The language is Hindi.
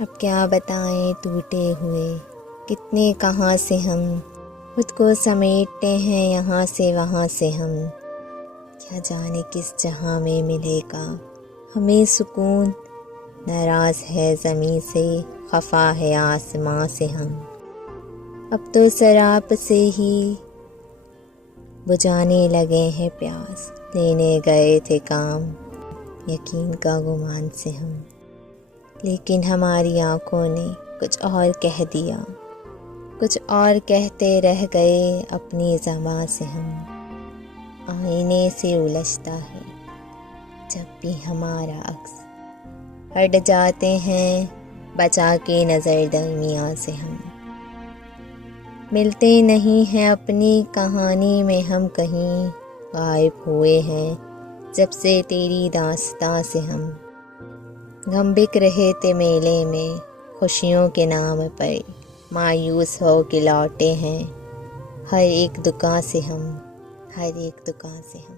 अब क्या बताएं टूटे हुए कितने कहाँ से हम खुद को समेटते हैं, यहाँ से वहाँ से हम। क्या जाने किस जहाँ में मिलेगा हमें सुकून। नाराज़ है ज़मीं से, खफा है आसमां से हम। अब तो शराब से ही बुझाने लगे हैं प्यास। लेने गए थे काम यकीन का गुमान से हम, लेकिन हमारी आँखों ने कुछ और कह दिया। कुछ और कहते रह गए अपनी ज़बां से हम। आईने से उलझता है जब भी हमारा अक्स, हट जाते हैं बचा के नज़र दरमियाँ से हम। मिलते नहीं हैं अपनी कहानी में हम, कहीं गायब हुए हैं जब से तेरी दास्तां से हम। गम बिक रहे थे मेले में खुशियों के नाम पर, मायूस हो के लौटे हैं हर एक दुकान से हम, हर एक दुकान से हम।